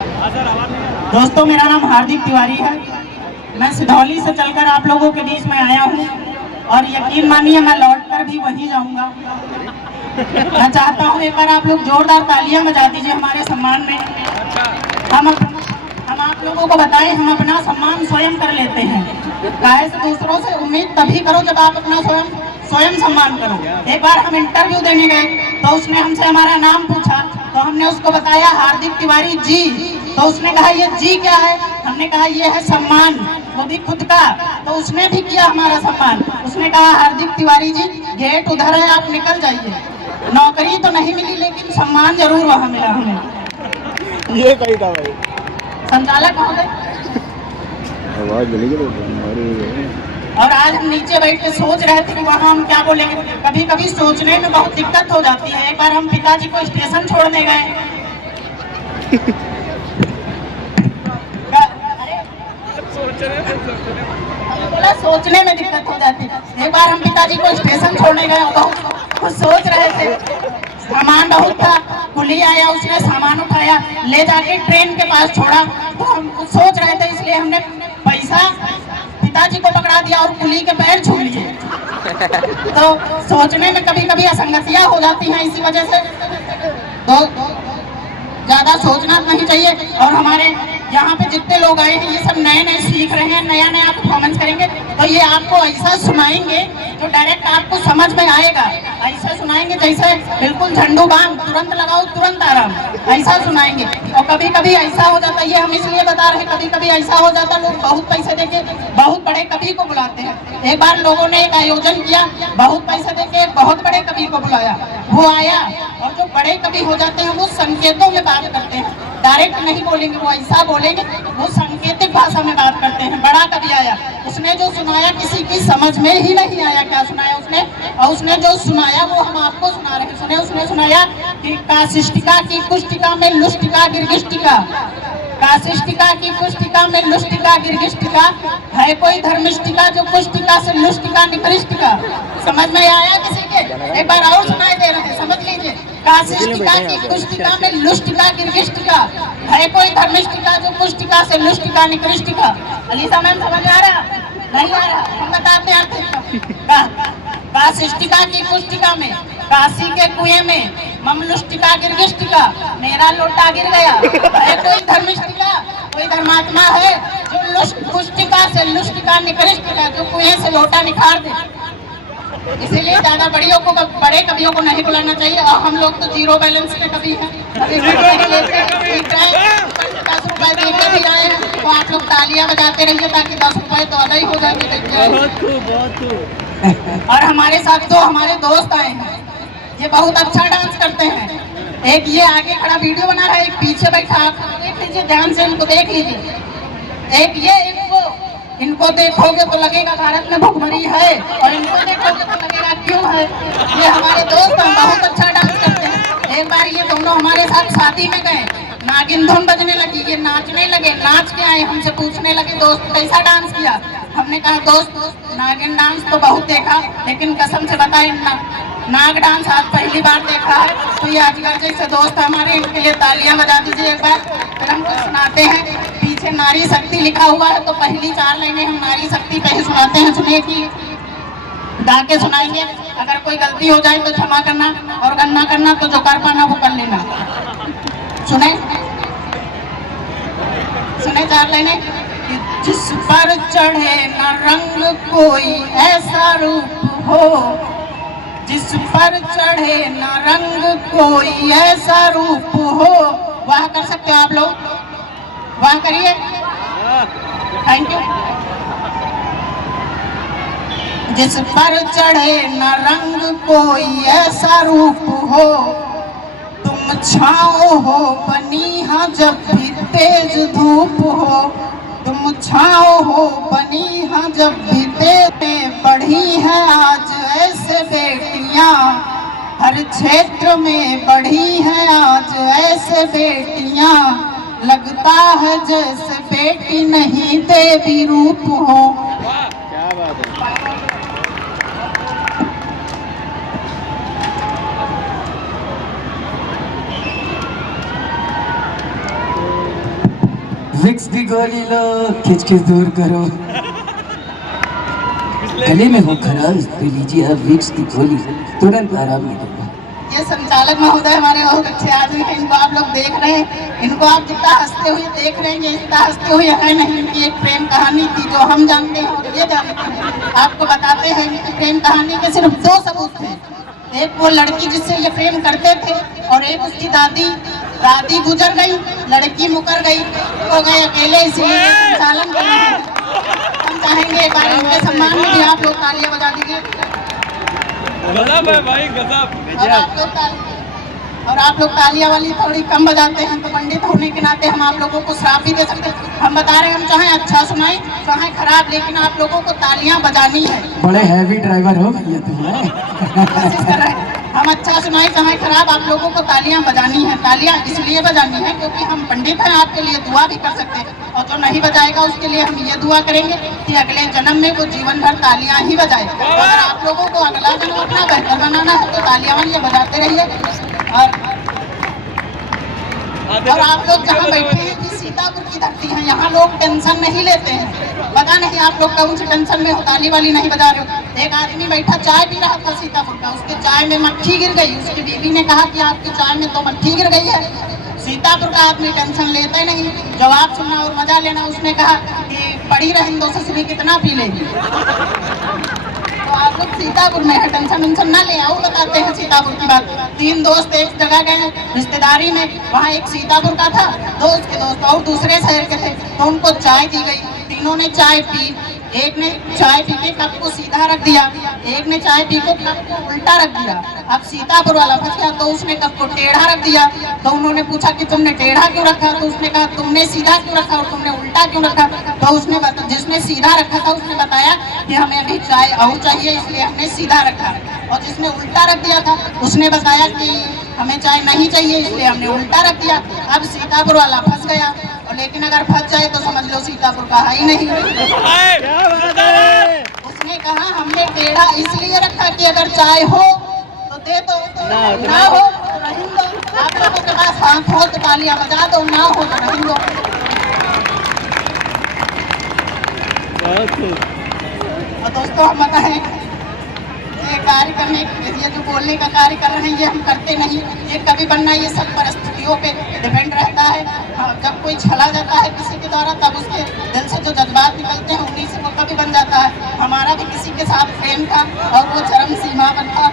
दोस्तों, मेरा नाम हार्दिक तिवारी है। मैं सिधौली से चलकर आप लोगों के बीच में आया हूँ और यकीन मानिए मैं लौटकर भी वहीं जाऊँगा। मैं चाहता हूँ एक बार आप लोग जोरदार तालियां बजा दीजिए हमारे सम्मान में। हम आप लोगों को बताएं, हम अपना सम्मान स्वयं कर लेते हैं। काहे से दूसरों से उम्मीद तभी करो जब आप अपना स्वयं सम्मान करो। एक बार हम इंटरव्यू देने गए तो उसने हमसे हमारा नाम पूछा, तो हमने उसको बताया हार्दिक तिवारी जी। तो उसने कहा ये जी क्या है? हमने कहा ये है सम्मान, वो भी खुद का। तो उसने भी किया हमारा सम्मान। उसने कहा हार्दिक तिवारी जी गेट उधर है, आप निकल जाइए। नौकरी तो नहीं मिली लेकिन सम्मान जरूर वहाँ मिला हमें। ये कहीं था भाई संचालक महोदय। आवाज चली गई। और आज हम नीचे बैठ के सोच रहे थे कि वहाँ हम क्या बोलेंगे। कभी कभी सोचने में बहुत दिक्कत हो जाती है। एक बार हम पिताजी को स्टेशन छोड़ने गए। बोला सोचने में दिक्कत हो जाती है। एक बार हम पिताजी को स्टेशन छोड़ने गए, बहुत कुछ सोच रहे थे। सामान बहुत था, कुली आया, उसने सामान उठाया, ले जाके ट्रेन के पास छोड़ा। तो हम कुछ सोच रहे थे, इसलिए हमने पैसा पिताजी को पकड़ा दिया और कुली के पैर छू लिए। तो सोचने में कभी कभी असंगतियां हो जाती हैं, इसी वजह से तो ज्यादा सोचना नहीं चाहिए। और हमारे यहाँ पे जितने लोग आए हैं ये सब नए नए सीख रहे हैं, नया नया परफॉर्मेंस करेंगे। तो ये आपको ऐसा सुनाएंगे जो डायरेक्ट आपको समझ में आएगा। ऐसा सुनाएंगे जैसे बिल्कुल झंडू बाम, तुरंत लगाओ तुरंत आराम, ऐसा सुनाएंगे। और कभी कभी ऐसा हो जाता है, ये हम इसलिए बता रहे हैं, कभी कभी ऐसा हो जाता है लोग बहुत पैसे देके बहुत बड़े कवि को बुलाते हैं। एक बार लोगों ने एक आयोजन किया, बहुत पैसे देके एक बहुत बड़े कवि को बुलाया। वो आया और जो बड़े कवि हो जाते हैं वो संकेतों में बात करते हैं, डायरेक्ट नहीं बोलेंगे, वो ऐसा बोलेंगे, वो सांकेतिक भाषा में बात करते हैं। बड़ा कवि आया, उसने जो सुनाया किसी की समझ में ही नहीं आया क्या सुनाया उसने। और उसने जो सुनाया वो हम आपको सुना रहे हैं। उसने सुनाया कि काशिष्टिका की कुष्टिका में लुष्टिका गिरगिष्टिका, काशिष्टिका की कुष्टिका में लुष्टिका गिरगिष्टिका, है कोई धर्मिष्टिका जो कुष्टिका से लुष्टिका निकृष्टिका। समझ में आया किसी के? एक बार और सुनाई दे रहे हैं, समझ लीजिए। काशिष्टिका की कुष्टिका में लुष्टिका गिरगिष्टिका, है कोई धर्मिष्टिका जो कुष्टिका से लुष्टिका निकृष्टिका। अलीसा मैम समझ आ रहा? नहीं आ रहा? हम बताते हैं। काशिष्टिका की कुष्टिका में, काशी के कुएं में, ममलुष्टिका गिरगिष्टिका, मेरा लोटा गिर गया। है कोई धर्मिष्टिका, कोई धर्मात्मा है जो कुष्टिका से लुष्टिका निकृष्टिका, जो कुएं से लोटा निखार दे। इसीलिए ज्यादा बड़े कवियों को नहीं बुलाना चाहिए। और हम लोग तो जीरो बैलेंस पे कवि हैं, 10 रुपए देके भी आए हैं। तो आप लोग तालियां बजाते रहिए ताकि 10 रुपए तो अदा ही हो जाए। और हमारे साथ जो हमारे दोस्त आए हैं ये बहुत अच्छा डांस करते हैं। एक ये आगे खड़ा वीडियो बना रहा है, एक पीछे बैठा, आप देख लीजिए ध्यान से, इनको देख लीजिए। एक ये इनको देखोगे तो लगेगा भारत में भुखमरी है, और इनको देखोगे तो लगेगा क्यों है। ये हमारे दोस्त हैं, बहुत अच्छा डांस करते हैं। एक बार ये दोनों हमारे साथ शादी में गए, नागिन धुन बजने लगी, ये नाचने लगे। नाच के आए, हमसे पूछने लगे दोस्त कैसा डांस किया। हमने कहा दोस्त नागिन डांस तो बहुत देखा, लेकिन कसम से बताएं नाग डांस आज पहली बार देखा है। तो ये अजगर जैसे दोस्त हमारे, इनके लिए तालियां बजा दीजिए एक बार। फिर हम कुछ सुनाते हैं, पीछे नारी शक्ति लिखा हुआ है, तो पहली 4 लाइनें हम नारी शक्ति पे ही सुनाते हैं। सुनिए कि गा के सुनाएंगे, अगर कोई गलती हो जाए तो क्षमा करना, और गन्ना करना तो जो कर पाना वो कर लेना। सुने 4 लाइनें। जिस पर चढ़े न रंग कोई ऐसा रूप हो, जिस पर चढ़े न रंग कोई ऐसा रूप हो। वह कर सकते हो आप लोग, वह करिए। Thank you. जिस पर चढ़े न रंग कोई ऐसा रूप हो, तुम छाओ हो बनी हाँ जब भी तेज धूप हो, तुम छाओ हो बनी हाँ जब भी तेज में बढ़ी हैं आज ऐसे बेटियां, हर क्षेत्र में बढ़ी हैं आज ऐसे बेटियां, लगता है जैसे बेटी नहीं देवी रूप हो। क्या बात है। विक्स की गोली लो, खिंच खिंच दूर करो। गले में हो खराश तो लीजिए आप विक्स की गोली, तुरंत आराम मिलेगा। ये संचालक महोदय हमारे बहुत अच्छे आदमी हैं, इनको आप लोग देख रहे हैं, इनको आप जितना हंसते हुए देख रहे हैं, ये इतना हंसते हुए है नहीं। इनकी एक प्रेम कहानी थी जो हम जानते हैं और ये जानते हैं। आपको बताते हैं इनकी प्रेम कहानी के सिर्फ 2 सबूत थे। एक वो लड़की जिससे ये प्रेम करते थे और एक उसकी दादी गुजर गई, लड़की मुकर गई, हो गए अकेले, इसलिए संचालन कर रहे हैं। हम चाहेंगे एक बार इनके सम्मान में भी आप लोग तालियां बजा दीजिए। गजब है भाई, गजब। और आप लोग तालियां वाली थोड़ी कम बजाते हैं, तो पंडित होने के नाते हम आप लोगों को श्राप भी दे सकते हैं। हम बता रहे हैं, हम चाहे अच्छा सुनाएं चाहे खराब, लेकिन आप लोगों को तालियां बजानी है। बड़े हैवी ड्राइवर हो भैया तुम। कोशिश कर रहे हैं हम अच्छा सुनाएं चाहे खराब, आप लोगों को तालियां बजानी है। तालियां इसलिए बजानी है क्योंकि हम पंडित हैं, आपके लिए दुआ भी कर सकते हैं, और जो नहीं बजाएगा उसके लिए हम ये दुआ करेंगे कि अगले जन्म में वो जीवन भर तालियां ही बजाए। तो अगर आप लोगों को अगला जन्म अपना बेहतर बनाना है तो तालियां वाली बजाते रहिए। और आप लोग जहाँ बैठे हैं कि सीतापुर की धरती है, यहाँ लोग टेंशन नहीं लेते हैं। पता नहीं आप लोग कौन सी टेंशन में हो, ताली वाली नहीं बजा रहे हो। एक आदमी बैठा चाय पी रहा था सीतापुर का, उसके चाय में मक्खी गिर गई। उसकी बीवी ने कहा कि आपकी चाय में तो मक्खी गिर गई है। सीतापुर का आदमी टेंशन लेता ही नहीं, जवाब सुनना और मजा लेना। उसने कहा कि पड़ी रहें 2 ससुरी कितना पी लेगी। तो आप लोग सीतापुर में है, टेंशन ना ले आओ। बताते हैं सीतापुर की बात। 3 दोस्त एक जगह गए रिश्तेदारी में, वहाँ एक सीतापुर का था, दोस्त के दोस्त और दूसरे शहर के थे, तो उनको चाय दी गई। तीनों ने चाय पी। एक ने चाय पी के कप को सीधा रख दिया, एक ने चाय पी के कप को उल्टा रख दिया। अब सीतापुर वाला फंस गया, तो उसने कप को टेढ़ा रख दिया। तो उन्होंने पूछा कि तुमने टेढ़ा क्यों रखा, तो उसने कहा तुमने सीधा क्यों रखा और तुमने उल्टा क्यों रखा। तो उसने जिसने सीधा रखा था उसने बताया कि हमें अभी चाय और चाहिए, इसलिए हमने सीधा रखा। और जिसने उल्टा रख दिया था उसने बताया कि हमें चाय नहीं चाहिए, इसलिए हमने उल्टा रख दिया। अब सीतापुर वाला फंस गया, और लेकिन अगर फंस जाए तो समझ लो सीतापुर का है ही नहीं। उसने कहा हमने टेढ़ा इसलिए रखा कि अगर चाय हो तो दे दो, ना हो तो रहने दो। आप लोगों के पास हाथ हो तो तालियां बजा दो, ना हो तो रहने दो। और दोस्तों हम बताएं, ये कार्य करने, ये जो बोलने का कार्य कर रहे हैं ये हम करते नहीं। ये कभी बनना, ये सब परिस्थितियों पे डिपेंड रहता है। हाँ, जब कोई छला जाता है किसी के द्वारा, तब उसके दिल से जो जज्बात निकलते हैं उन्हीं से वो कभी बन जाता है। हमारा भी किसी के साथ प्रेम था और वो चरम सीमा पर था।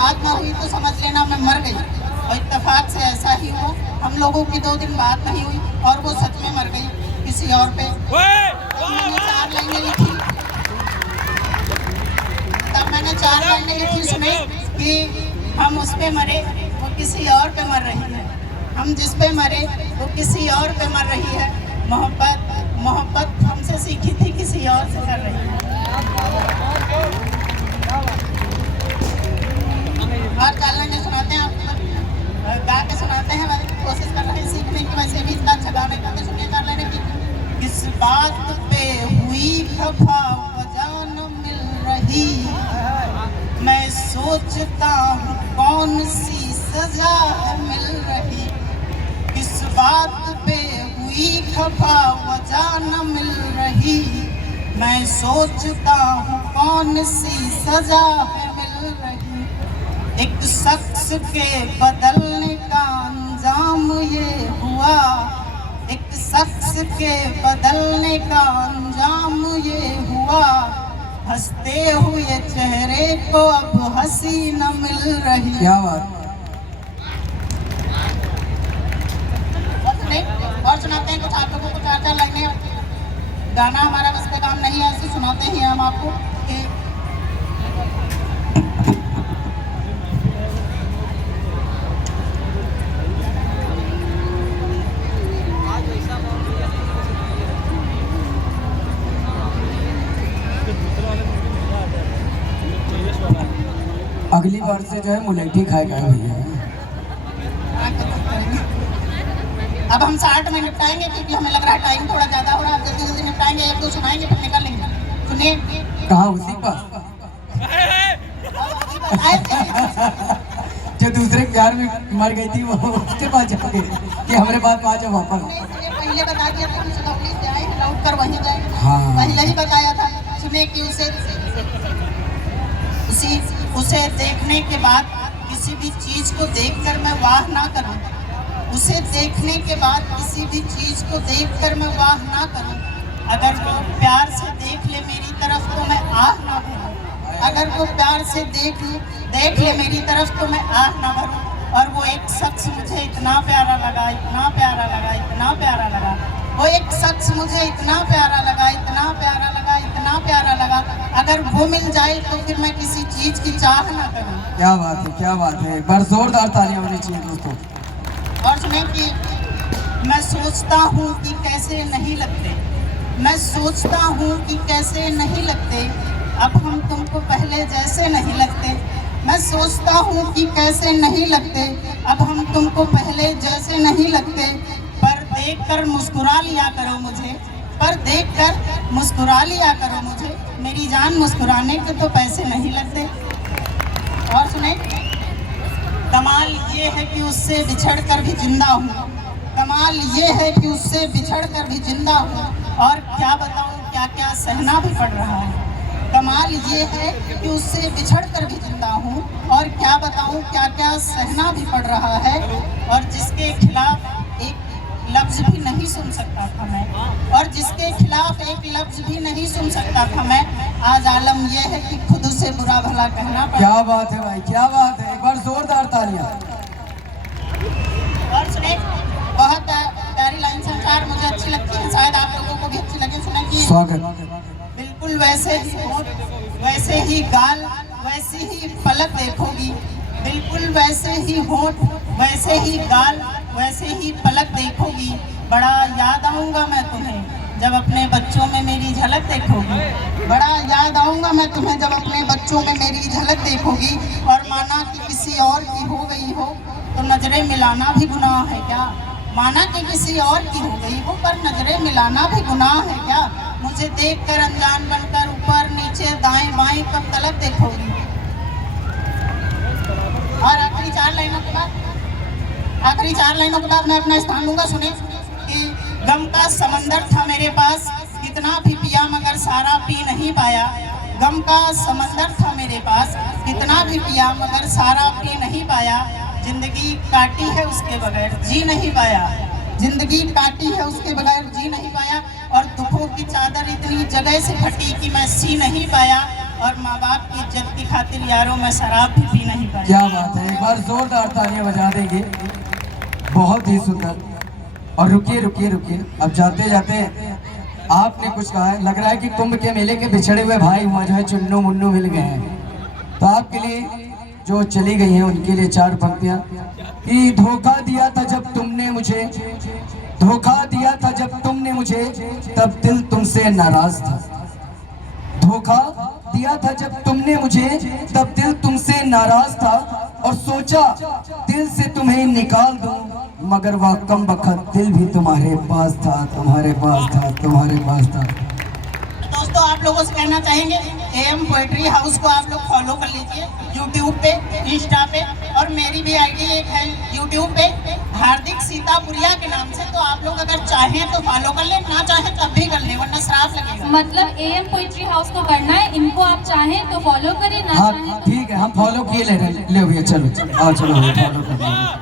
बात ना हुई तो समझ लेना मैं मर गई, और इत्तेफाक से ऐसा ही हुआ। हम लोगों की 2 दिन बात नहीं हुई और वो सच में मर गई किसी और पे। मैंने 4 लाइनें लिखी, तब मैंने 4 लाइनें लिखी, सुने कि हम उस पे मरे वो किसी और पे मर रही है, हम जिस पे मरे वो किसी और पे मर रही है। मोहब्बत हमसे सीखी थी किसी और से कर रही है। और 4 लाइनें सुनाते हैं, आप गा के सुनाते हैं, कोशिश कर रहे हैं सीखने की। वैसे भी इतना अच्छा गाने गाते, सुनिए 4 लाइनें की। किस बात पे हुई खफा वजह न मिल रही, मैं सोचता हूँ कौन सी सजा मिल रही। किस बात पे हुई खफा वजह न मिल रही, मैं सोचता हूँ कौन सी सजा है मिल रही। एक शख्स के बदलने का अंजाम ये हुआ, एक शख्स के बदलने का अंजाम ये हुआ, हंसते हुए चेहरे को अब हंसी न मिल रही। क्या बात। और सुनाते हैं कुछ आप लोगों को 4 लाइनें। गाना हमारा बस का काम नहीं है, ऐसे सुनाते हैं हम आपको कि अगली बार से जो है मुलेठी खाएगा भैया। अब हम 60 में निपटाएंगे क्योंकि हमें लग रहा है टाइम थोड़ा ज्यादा हो रहा है। जल्दी जल्दी निपटाएंगे, 1-2 सुनाएंगे फिर निकल लेंगे। सुनिए कहाँ उसी पर जो दूसरे प्यार में मर गई थी वो उसके पास जाओगे कि हमारे पास आ जाओ वापस? इसलिए पहले बता दिया था, हम सुनौली से आए हैं, लौट कर वहीं जाए। हाँ। पहले ही बताया था। सुने कि उसे देखने के बाद किसी भी चीज को देखकर मैं वाह ना करूं। उसे देखने के बाद किसी भी चीज को देखकर मैं वाह ना करूं। अगर वो प्यार से देख ले मेरी तरफ तो मैं आह ना भरूं। अगर वो प्यार से देख ले मेरी तरफ तो मैं आह ना भरूं। और वो एक शख्स मुझे इतना प्यारा लगा, इतना प्यारा लगा, इतना प्यारा लगा। वो एक शख्स मुझे इतना प्यारा लगा, इतना प्यारा लगा, इतना प्यारा लगा। अगर वो मिल जाए तो फिर मैं किसी चीज की चाह ना करूं। क्या बात है, क्या बात है। एक बार जोरदार तालियां होनी चाहिए दोस्तों। और सुने कि मैं सोचता हूँ कि कैसे नहीं लगते। मैं सोचता हूँ कि कैसे नहीं लगते। अब हम तुमको पहले जैसे नहीं लगते। मैं सोचता हूँ कि कैसे नहीं लगते। अब हम तुमको पहले जैसे नहीं लगते। पर देखकर मुस्कुरा लिया करो मुझे। पर देखकर मुस्कुरा लिया करो मुझे। मेरी जान मुस्कुराने के तो पैसे नहीं लगते। और सुने, कमाल ये है कि उससे बिछड़ कर भी जिंदा हूँ। कमाल ये है कि उससे बिछड़ कर भी जिंदा हूँ। और क्या बताऊँ क्या क्या सहना भी पड़ रहा है। कमाल ये है कि उससे बिछड़ कर भी जिंदा हूँ। और क्या बताऊँ क्या क्या सहना भी पड़ रहा है। और जिसके खिलाफ एक लफ्ज भी नहीं सुन सकता था मैं। और जिसके खिलाफ एक लफ्ज भी नहीं सुन सकता था मैं। आज आलम ये है कि खुद उसे बुरा भला कहना पड़ा। क्या बात है भाई, क्या बात है। एक बार जोरदार तालियां। और सुने, बहुत प्यारी लाइन संचार मुझे अच्छी लगती है, शायद आप लोगों को भी अच्छी लगे। सुना कि स्वागत। बिल्कुल वैसे ही होंठ, वैसे ही गाल, वैसी ही पलक देखोगी। बिल्कुल वैसे ही होंठ, वैसे ही गाल, वैसे ही पलक देखोगी। बड़ा याद आऊंगा मैं तुम्हें जब अपने बच्चों में मेरी झलक देखोगी। बड़ा याद आऊंगा मैं तुम्हें जब अपने बच्चों में मेरी झलक देखोगी। और माना कि किसी और की हो गई हो तो नजरें मिलाना भी गुनाह है क्या? माना कि किसी और की हो गई हो पर नजरें मिलाना भी गुनाह है क्या? मुझे देखकर अनजान बनकर ऊपर नीचे दाएं बाएं कब तलक देखोगी। और आखिरी चार लाइनों के बाद मैं अपना स्थान लूंगा। सुने कि गम का समंदर था मेरे पास, कितना भी पिया मगर सारा पी नहीं पाया। गम का समंदर था मेरे पास, कितना भी पिया मगर सारा पी नहीं पाया। जिंदगी काटी है उसके बगैर जी नहीं पाया। जिंदगी काटी है उसके बगैर जी नहीं पाया। और दुखों की चादर इतनी जगह से फटी कि मैं सी नहीं पाया। और माँ बाप की इज्जत की खातिर यारों में शराब भी पी नहीं पाया। क्या बात है। एक बार जोरदार तालियां बजा देंगे। बहुत ही सुंदर। और रुकिए रुकिए रुकिए, अब जाते जाते आपने कुछ कहा है। लग रहा है कि कुंभ के मेले के बिछड़े हुए भाई वहाँ जो है चुन्नू मुन्नू मिल गए हैं। तो आपके लिए जो चली गई हैं उनके लिए चार पंक्तियां। कि धोखा दिया था जब तुमने मुझे, धोखा दिया था जब तुमने मुझे, तब दिल तुमसे नाराज था। धोखा दिया था जब तुमने मुझे, तब दिल तुमसे नाराज था। और सोचा दिल से तुम्हें निकाल दूं, मगर वह कम बखत दिल भी तुम्हारे पास था, तुम्हारे पास था, तुम्हारे पास था। दोस्तों आप लोगों से कहना चाहेंगे एएम पोएट्री हाउस को आप लोग फॉलो कर लीजिए यूट्यूब पे, इंस्टा पे। और मेरी भी आईडी एक है यूट्यूब पे, हार्दिक सीतापुरिया के नाम से। तो आप लोग अगर चाहें तो फॉलो कर लें, ना चाहें तब भी कर लें, वरना श्राप लगेगा। मतलब एएम पोएट्री हाउस को करना है, इनको आप चाहें तो फॉलो करें, ना हाँ चाहें तो ठीक है, हम फॉलो किए ले भैया। चलो आओ, चलो फॉलो कर लेंगे।